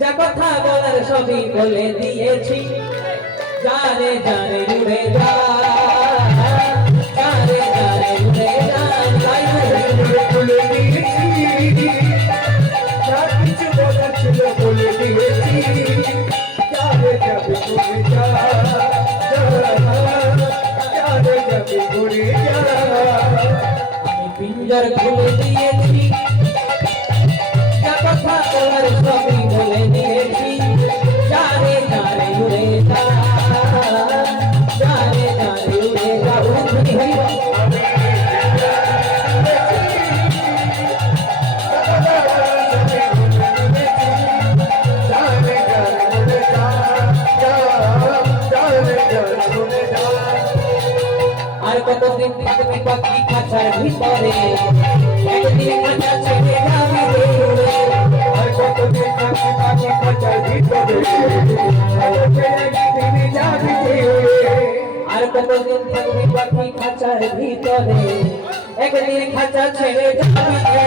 যা কথা বলার সবই বলে দিয়েছি জানে জানে উড়ে যা জানে জানে উড়ে যা বলে দিয়েছি যা কিছু বলার ছিল বলে দিয়েছি যাবে যাবে ঘুরে যা যাবে যাবে ঘুরে যা আমি পিঞ্জর খুলে দিয়েছি যা কথা বলার সবই বলে দিয়েছি জানে জানে উড়ে যা জানে জানে উড়ে যা উড়ে হইবা আর কতদিন থাকবে পাখি খাঁচার ভিতরে একদিন খাঁচা ছেড়ে যাবি রে উড়ে আর কতদিন থাকবে পাখি খাঁচার ভিতরে একদিন যাবি রে উড়ে আর কতদিন থাকবে পাখি খাঁচার ভিতরে একদিন খাঁচা ছেড়ে যাবি রে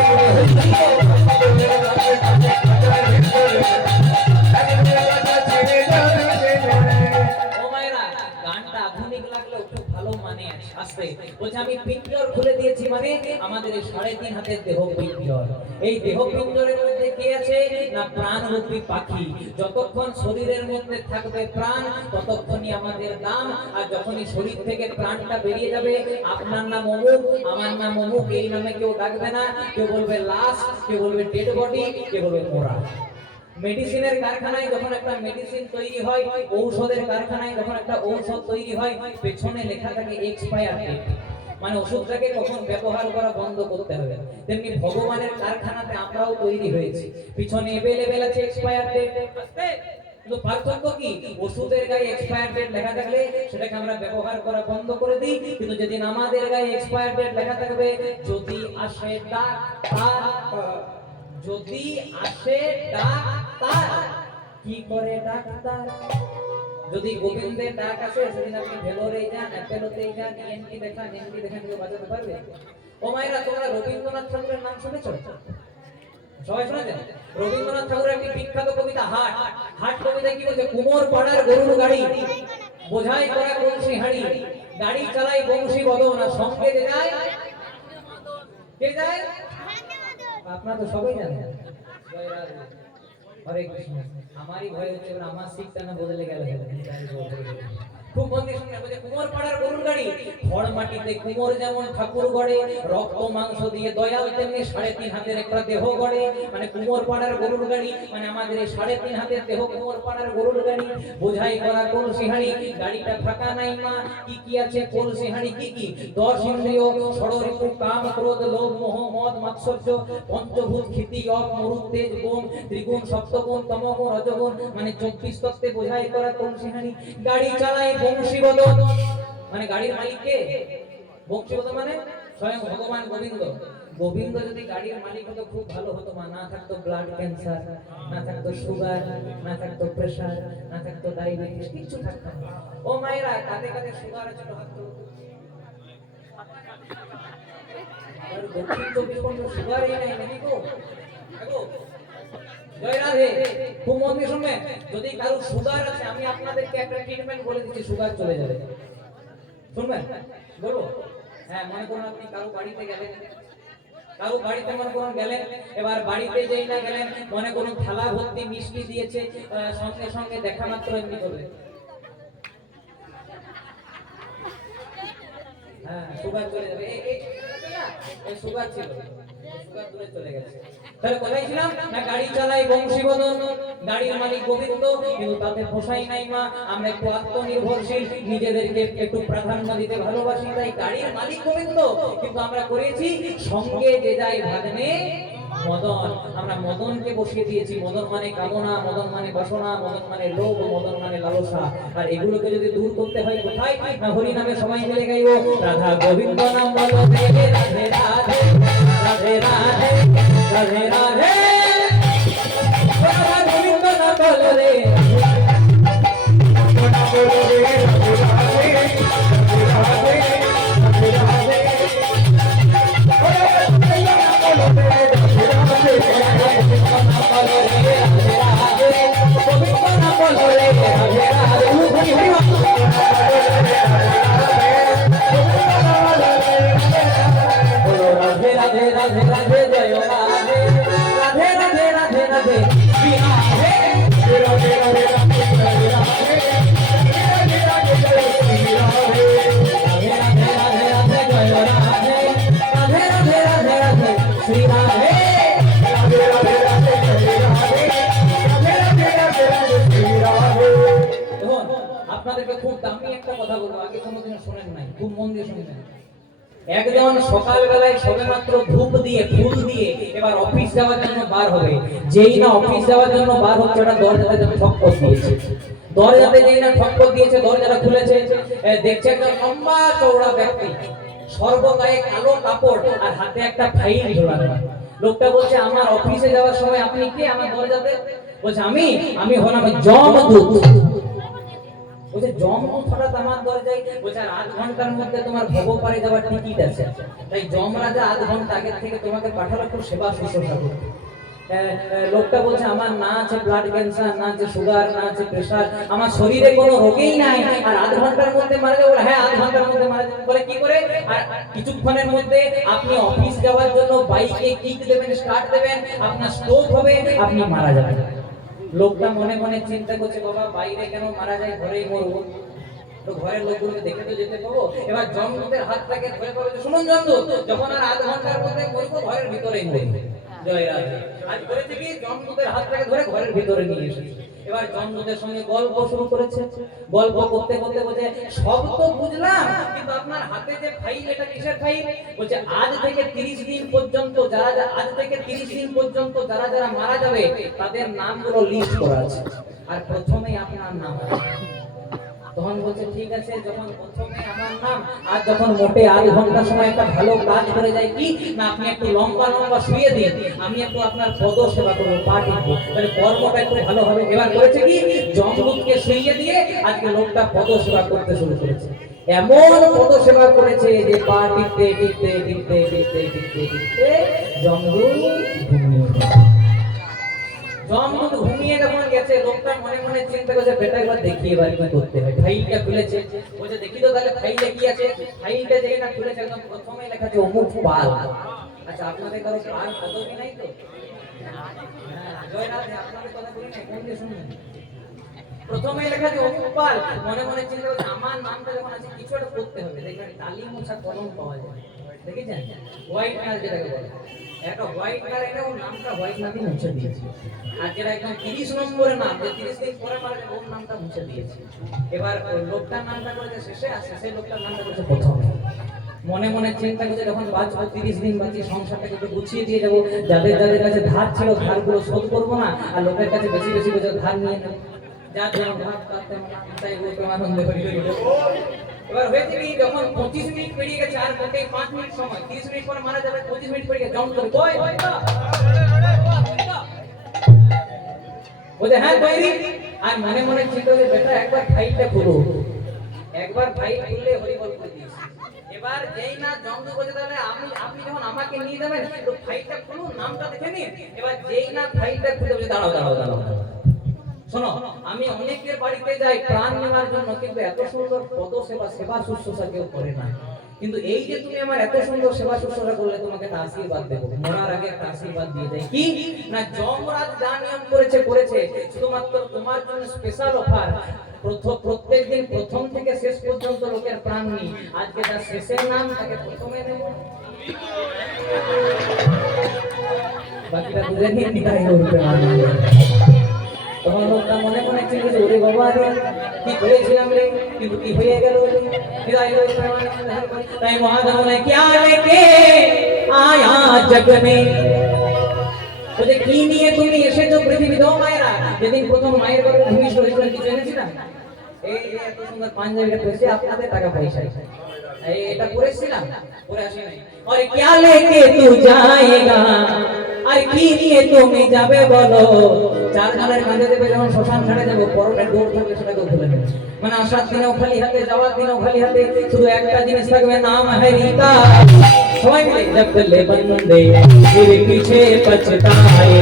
ও মায়েরা গানটা আধুনিক লাগলেও খুব ভালো মানে আসছে বলছে আমি পিঞ্জর খুলে দিয়েছি মানে আমাদের এই 3.5 হাতের দেহ পিঞ্জর এই দেহ পিঞ্জরের মধ্যে কি আছে না প্রাণরূপী পাখি যতক্ষণ শরীরের মধ্যে থাকবে প্রাণ ততক্ষণই আমাদের দাম আর যখনই শরীর থেকে প্রাণটা বেরিয়ে যাবে আপনার নাম অমুক আমার নাম অমুক এই নামে কেউ ডাকবে না কেউ বলবে লাশ কেউ বলবে ডেড বডি কেউ বলবে মোরা মেডিসিনের কারখানায় যখন একটা মেডিসিন তৈরি হয় ঔষধের কারখানায় যখন একটা ঔষধ তৈরি হয় পেছনে লেখা থাকে এক্সপায়ার ডেট মানে ওষুধটাকে কখন ব্যবহার করা বন্ধ করতে হবে তেমনি ভগবানের কারখানাতে আমরাও তৈরি হয়েছি পিছনে अवेलेबल আছে এক্সপায়ার ডেট কিন্তু পার্থক্য কি ওষুধের গায়ে এক্সপায়ার ডেট লেখা থাকলে সেটাকে আমরা ব্যবহার করা বন্ধ করে দিই কিন্তু যেদিন আমাদের গায়ে এক্সপায়ার ডেট লেখা থাকবে যদি আসে ডাক্তার যদি আসে ডাক্তার কি করে ডাক্তার যদি গোবিন্দের ডাক আসে সেদিন আপনি ভেলোরে যান অ্যাপেলোতে যান এনটি দেখান এনটি দেখান কেউ বাজাতে পারবে ও মায়েরা তোমরা রবীন্দ্রনাথ ঠাকুরের নাম শুনেছো সবাই শুনেছেন রবীন্দ্রনাথ ঠাকুরের একটি বিখ্যাত কবিতা হাট হাট কবিতায় কি বলছে কুমোর পাড়ার গরুর গাড়ি বোঝাই করা বংশী হাড়ি গাড়ি চালাই বংশী বদন আর সঙ্গে যায় কে যায় আপনারা তো সবাই জানেন জয় রাধে হরে কৃষ্ণ আমারই ভয় হচ্ছে এবার আমার শিক্ষা না বদলে গেল খুব মন দিয়ে শুনে বলে কুমোর পাড়ার গরুর গাড়ি খড় মাটিতে কুমোর যেমন ঠাকুর গড়ে রক্ত মাংস দিয়ে দয়াল তেমনি 3.5 হাতের একটা দেহ গড়ে মানে কুমোর পাড়ার গরুর গাড়ি মানে আমাদের এই 3.5 হাতের দেহ কুমোর পাড়ার গরুর গাড়ি বোঝাই করা কলসি হাঁড়ি গাড়িটা ফাঁকা নাই মা কি কি আছে কলসি হাঁড়ি কি কি 10 ইন্দ্রিয় ষড়রিপু কাম ক্রোধ লোভ মোহ মদ মাৎসর্য পঞ্চভূত ক্ষিতি অপ মরুত তেজ গুণ ত্রিগুণ সপ্তগুণ তমগুণ রজগুণ মানে 24 তত্ত্বে বোঝাই করা কলসি হাঁড়ি গাড়ি চালায় বংশীবদন মানে গাড়ির মালিক কে বংশীবদন মানে স্বয়ং ভগবান গোবিন্দ গোবিন্দ যদি গাড়ির মালিক হতো খুব ভালো হতো মা না থাকতো ব্লাড ক্যান্সার না থাকতো সুগার না থাকতো প্রেসার না থাকতো ডায়াবেটিস কিছু থাকতো না ও মায়েরা কাঁধে কাঁধে সুগার আছে তো হাত তুলো আর দক্ষিণ 24 ঘন্টা সুগারই নাই নাকি গো আগো জয় রাধে খুব মন দিয়ে শুনবেন যদি কারো সুগার আছে আমি আপনাদেরকে একটা ট্রিটমেন্ট বলে দিচ্ছি সুগার চলে যাবে শুনবেন বলবো হ্যাঁ মনে করুন আপনি কারো বাড়িতে গেলেন কারো বাড়িতে মনে করুন গেলেন এবার বাড়িতে যেই না গেলেন মনে করুন থালা ভর্তি মিষ্টি দিয়েছে সঙ্গে সঙ্গে দেখা মাত্র এমনি করবে হ্যাঁ সুগার চলে যাবে এই সুগার ছিল সুগার দূরে চলে গেছে তাহলে কোথায় ছিলাম না গাড়ি চালাই বংশীবদন গাড়ির মালিক গোবিন্দ কিন্তু তাতে পোষাই নাই মা আমরা একটু আত্মনির্ভরশীল নিজেদেরকে একটু প্রাধান্য দিতে ভালোবাসি তাই গাড়ির মালিক গোবিন্দ কিন্তু আমরা করেছি সঙ্গে যে যাই ভাগ্নে মদন আমরা মদনকে বসিয়ে দিয়েছি মদন মানে কামনা মদন মানে বাসনা মদন মানে লোভ মদন মানে লালসা আর এগুলোকে যদি দূর করতে হয় কোথায় না হরি নামে সবাই মিলে গাইবো রাধা গোবিন্দ নাম বলো রাধে রাধে রাধে রাধে রাধে রাধে রাধা গোবিন্দ নাম বলো রে রাধে রাধে আপনাদেরকে খুব দামি একটা কথা বলবো, আগে কোনোদিনও শোনেন নাই, খুব মন দিয়ে শুনবেন। একজন সকালবেলায় সবেমাত্র ধূপ দিয়ে ফুল দিয়ে এবার অফিস যাওয়ার জন্য বার হবে। যেই না অফিস যাওয়ার জন্য বার হচ্ছে, ওটা দরজাতে যেন ঠক্কর দিয়েছে। দরজাতে যেই না ঠক্কর দিয়েছে, দরজাটা খুলেছে, দেখছে একটা লম্বা চওড়া ব্যক্তি, সর্বগায়ে কালো কাপড় আর হাতে একটা ফাইল ঝোলানো। লোকটা বলছে, আমার অফিসে যাওয়ার সময় আপনি কে আমার দরজাতে? বলছে, আমি হলাম যমদূত। বলছে, যমদূত হঠাৎ আমার দরজায়? বলছে, আর 8 ঘন্টার মধ্যে তোমার ভবপারে যাওয়ার টিকিট আছে, তাই যমরাজা 8 ঘন্টা আগে থেকে তোমাকে পাঠালো খুব সেবা শুশ্রূষা করতে। লোকটা বলছে, আমার না আছে ব্লাড ক্যান্সার, না আছে সুগার, না আছে প্রেসার, আমার শরীরে কোনো রোগই নাই, আর 8 ঘন্টার মধ্যে মারা যাবে? বলে, হ্যাঁ 8 ঘন্টার মধ্যে মারা যাবে। বলে, কি করে? আর কিছুক্ষণের মধ্যে আপনি অফিস যাওয়ার জন্য বাইকে কিক দেবেন, স্টার্ট দেবেন, আপনার স্ট্রোক হবে, আপনি মারা যাবেন। লোকটা মনে মনে চিন্তা করছে, বাবা বাইরে কেন মারা যায়, ঘরেই মরবো, তো ঘরের লোকগুলোকে দেখে তো যেতে পাবো। এবার যমদূতের হাতটাকে ধরে বলে, শুনুন যমদূত, যখন আর 8 ঘন্টার মধ্যে মরবো, ঘরের ভিতরেই মরবো। জয় রাধে। আজ করেছে কি, যমদূতের হাতটাকে ধরে ঘরের ভিতরে নিয়ে এসেছে। এবার যমদূতের সঙ্গে গল্প শুরু করেছে। গল্প করতে করতে বলছে, সব তো বুঝলাম, কিন্তু আপনার হাতে যে ফাইল, এটা কিসের ফাইল? বলছে, আজ থেকে 30 দিন পর্যন্ত আজ থেকে 30 দিন পর্যন্ত যারা মারা যাবে তাদের নামগুলো লিস্ট করা আছে, আর প্রথমেই আপনার নাম আছে। তখন বলছে, ঠিক আছে, যখন প্রথমে আমার নাম, আর যখন মোটে 8 ঘন্টা সময় একটা ভালো কাজ করে যায়, কি না আপনি একটু লম্বা লম্বা শুয়ে দিন, আমি একটু আপনার পদ সেবা করবো, পা টিপবো, তাহলে কর্মটা একটু ভালো হবে। এবার করেছে কি, যমদূতকে শুইয়ে দিয়ে আজকে লোকটা পদ সেবা করতে শুরু করেছে। এমন পদ সেবা করেছে যে পা টিপতে টিপতে টিপতে টিপতে টিপতে টিপতে যমদূত ঘুমিয়ে গেছে। যমদূত ঘুমিয়ে যখন গেছে, লোকটা মনে মনে চিন্তা করছে, বেটা একবার দেখি এবার কি করতে হয়। ফাইলটা খুলেছে, বলছে, দেখি তো তাহলে ফাইলে কি আছে। ফাইলটা যেই না খুলেছে, একদম প্রথমে লেখা আছে অমুক পাল। আচ্ছা, আপনাদের কারো পাল পদবি নাই তো? জয় রাধে, আপনাদের কথা বলি না, কোন দিয়ে শুনুন। প্রথমে লেখা আছে অমুক পাল। মনে মনে চিন্তা করছে, আমার নামটা যখন আছে, কিছু একটা করতে হবে। দেখবেন কালি মোছা কলম পাওয়া যায়, দেখেছেন? হোয়াইট কালার যেটাকে বলে, একটা হোয়াইট কালার এনে ওর নামটা হোয়াইট নামে মুছে দিয়েছে। আর যেটা একদম 30 নম্বরের নাম, যে 30 দিন পরে মারা যাবে, ওর নামটা মুছে দিয়েছে। এবার ওই লোকটার নামটা করেছে শেষে, আর শেষে লোকটার নামটা করেছে প্রথমে। মনে মনে চিন্তা করছে, যখন বাঁচবো 30 দিন বাঁচি, সংসারটাকে একটু গুছিয়ে দিয়ে যাবো, যাদের যাদের কাছে ধার ছিল ধারগুলো শোধ করবো না, আর লোকের কাছে বেশি বেশি করে ধার নিয়ে নেবো, যার জন্য ধার কাটতে তাই বলতে আনন্দ করি। এবার হয়েছে কি, যখন 25 মিনিট পেরিয়ে গেছে, আর মোটে 5 মিনিট সময়, 30 মিনিট পরে মারা যাবে, 25 মিনিট পেরিয়ে গেছে, যমদূত কই বলছে, হ্যাঁ তৈরি। আর মনে মনে চিন্তা করছে, বেটা একবার ফাইলটা খুলো, একবার ফাইল খুললে হরি বল করে দিয়েছে। এবার যেই না যমদূত বলছে, তাহলে আপনি যখন আমাকে নিয়ে যাবেন, তো ফাইলটা খুলুন, নামটা দেখে নিন। এবার যেই না ফাইলটা খুলে বলছে, দাঁড়াও দাঁড়াও দাঁড়াও, শোনো, আমি অনেকের বাড়িতে যাই প্রাণ নেওয়ার জন্য, কিন্তু এত সুন্দর পদ সেবা শুশ্রূষা কেউ করে না। কিন্তু এই যে তুমি আমার এত সুন্দর সেবা শুশ্রূষা করলে, তোমাকে একটা আশীর্বাদ দেবো, মরার আগে একটা আশীর্বাদ দিয়ে যাই। কি না, যমরাজ যা নিয়ম করেছে, শুধুমাত্র তোমার জন্য স্পেশাল অফার। প্রত্যেকদিন প্রথম থেকে শেষ পর্যন্ত লোকের প্রাণ নিই, আজকে তার শেষের নাম, তাকে প্রথমে নেব, বাকিটা বুঝে নিয়ে নিতাই উঠবে। তখন লোকটা মনে মনে চিন্তা করছে, ওরে বাবা রে, কি করেছিলাম রে, কিন্তু কি হয়ে গেল রে। তাই মহাদেব ने क्या लेके आया जग में, বলে কি নিয়ে তুমি এসেছো পৃথিবীতে? ও মায়েরা, যেদিন প্রথম মায়ের গর্ভে ভূমিষ্ঠ হয়েছিলেন, কিছু এনেছিলাম? এই যে এত সুন্দর পাঞ্জাবিটা পরেছি, আপনাদের টাকা পয়সা, এটা পরেছিলাম, পরে আসি নাই। और क्या लेके तू जाएगा, আর কি নিয়ে তুমি যাবে বলো? 4 জনের কাঁধে দেবে, যখন শ্মশান ছেড়ে যাবো, পরনে দৌড় থাকলে সেটাকে খুলে নেবে। মানে আসার দিনেও খালি হাতে, যাওয়ার দিনেও খালি হাতে, শুধু একটা জিনিস থাকবে, নাম है रीता। সবাই মিলে जब ले बंदे फिर पीछे पछताए,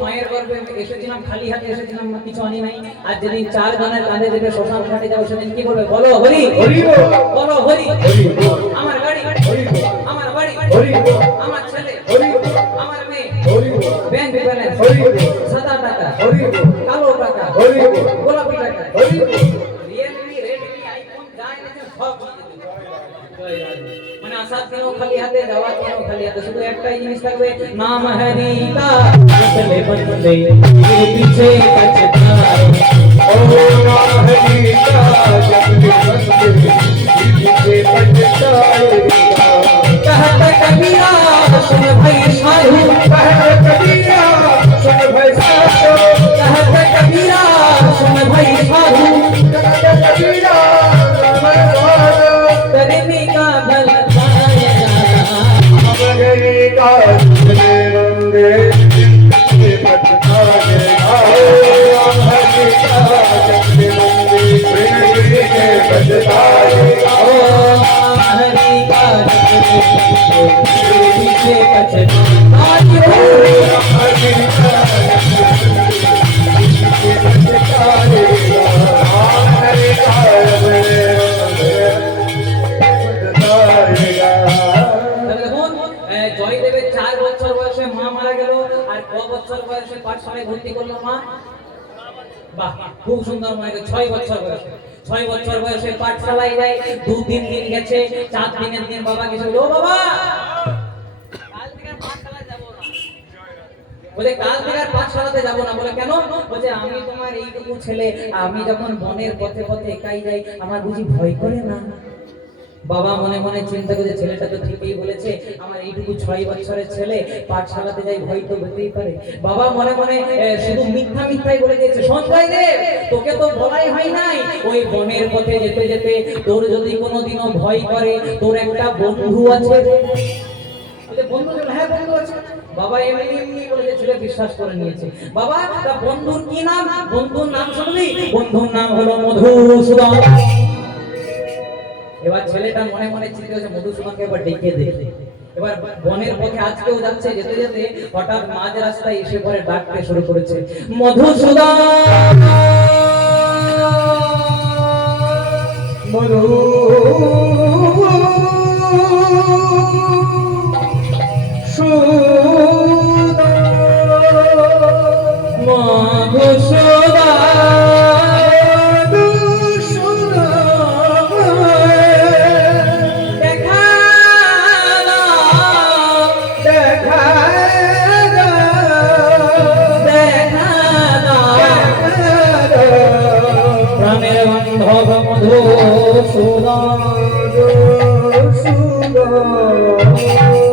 মায়ের গর্ভে এসেছিলাম খালি হাতে এসেছিলাম, কিছু আনি নাই। আর যেদিন 4 জনের কাঁধে দেবে শ্মশান ঘাটে যাবো, সেদিন কি বলবে? বলো হরি হরি বল, বলো হরি হরি বল, আমার গাড়ি হরি বল, আমার বাড়ি হরি বল, আমার ছেলে হরি বল, আমার মেয়ে হরি বল, ব্যাংক ব্যালেন্স হরি বল, সাদা টাকা হরি বল, কালো টাকা হরি বল, গোলাপি টাকা হরি বল। রিয়েলমি রেডমি আইফোন যা এনেছেন সব নিয়ে যেতে হবে। জয় রাধে। মানে আসার দিনও খালি হাতে, যাওয়ার দিনও খালি হাতে, শুধু একটাই জিনিস থাকবে, নাম হরি का चले बंदे ये पीछे कचताए ओ हरि का जगत बंदे पीछे पछताएगा। कहत कबीरा सुन भाई साधु कहत कबीरा सुन भाई साधु, कहत कबीरा सुन भाई साधु कहत कबीरा सुन भाई साधु। करने का भल पाएगा हरि का चले बंदे पीछे पछताएगा। हरि का चले बंदे पीछे पछताएगा। ओ हरि का पीछे कचताए हरि का पीछे पछताएगा। हरि का चले बंदे पछताएगा। দেখুন, জয়দেবের 4 বছর বয়সে মা মারা গেল, আর ক বছর বয়সে পাঠশালায় ভর্তি করলো মা? বাহ, খুব সুন্দর মনে হয়। 6 বছর বয়সে 6 বছর বয়সে পাঠশালায় যায়। 2-3 দিন গেছে, 4 দিনের দিন বাবা গেছে, ও বাবা কাল থেকে আর পাঠশালায় যাব না। বলে কাল থেকে আর পাঠশালাতে যাব না। বলে কেন? বলে আমি তোমার এইটুকু ছেলে, আমি যখন বনের পথে পথে একাই যাই, আমার বুঝি ভয় করে না? বাবা মনে মনে চিন্তা করে, ছেলেটা তো ঠিকই বলেছে, আমার এইটুকু 6 বছরের ছেলে পাঠশালাতে যাই, ভয় তো হতেই পারে। বাবা মনে মনে শুধু মিথ্যা মিথ্যাই বলে দিয়েছে, সঞ্জয় দেব তোকে তো বলাই হয় নাই, ওই বনের পথে যেতে যেতে তোর যদি কোনোদিনও ভয় করে, তোর একটা বন্ধু আছে। বলে বন্ধু? হ্যাঁ বন্ধু আছে। বাবা এমনি এমনি বলে যে ছেলে বিশ্বাস করে নিয়েছে। বাবা তা বন্ধুর কি নাম? বন্ধুর নাম শুনবি? বন্ধুর নাম হলো মধুসূদন। এবার ছেলেটা মনে মনে চিন্তা করছে, মধুসূদনকে এবার ডেকে দে। এবার বনের পথে আজকেও যাচ্ছে, যেতে যেতে হঠাৎ মাঝ রাস্তায় এসে পরে ডাকতে শুরু করেছে, মধুসূদন মধু মধুসূদন